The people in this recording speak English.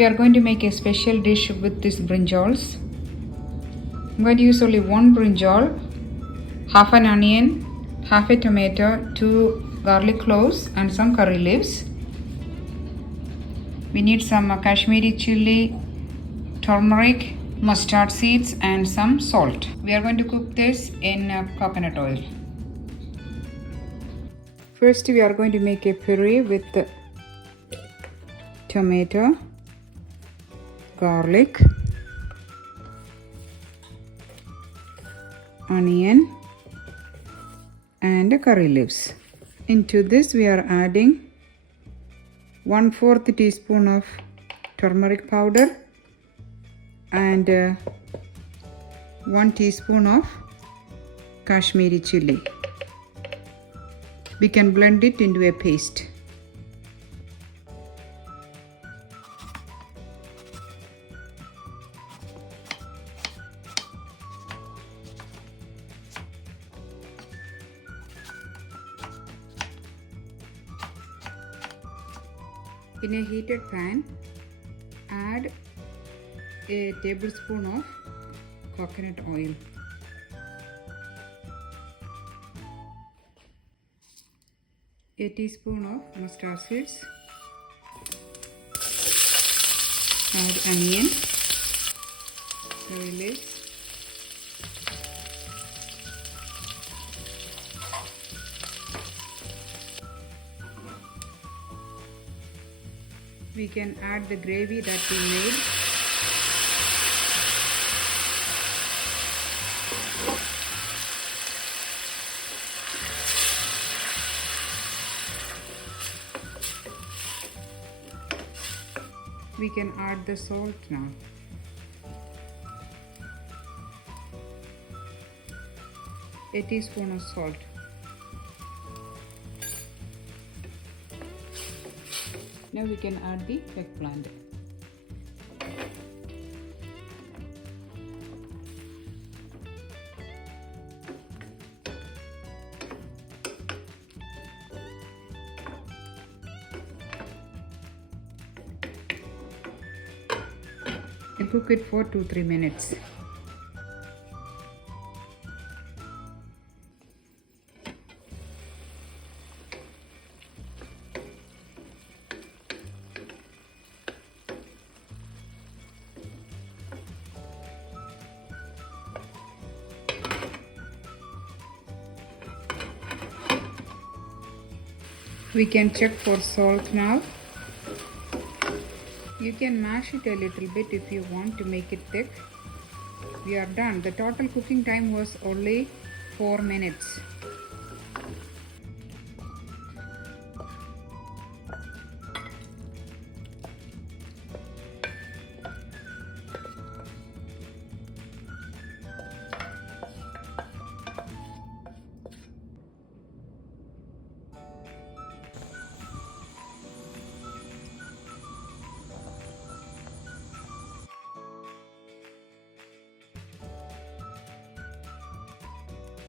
We are going to make a special dish with these brinjals. I'm going to use only one brinjal, half an onion, half a tomato, 2 garlic cloves and some curry leaves. We need some Kashmiri chili, turmeric, mustard seeds and some salt. We are going to cook this in coconut oil. First we are going to make a puree with the tomato, garlic, onion and curry leaves. Into this we are adding 1/4 teaspoon of turmeric powder and 1 teaspoon of Kashmiri chili. We can blend it into a paste. In a heated pan, add a tablespoon of coconut oil. A teaspoon of mustard seeds. Add onion, curry leaves, we can add the gravy that we made. We can add the salt now. A teaspoon of salt. Now we can add the eggplant. And cook it for 2-3 minutes. We can check for salt now. You can mash it a little bit if you want to make it thick. We are done. The total cooking time was only 4 minutes.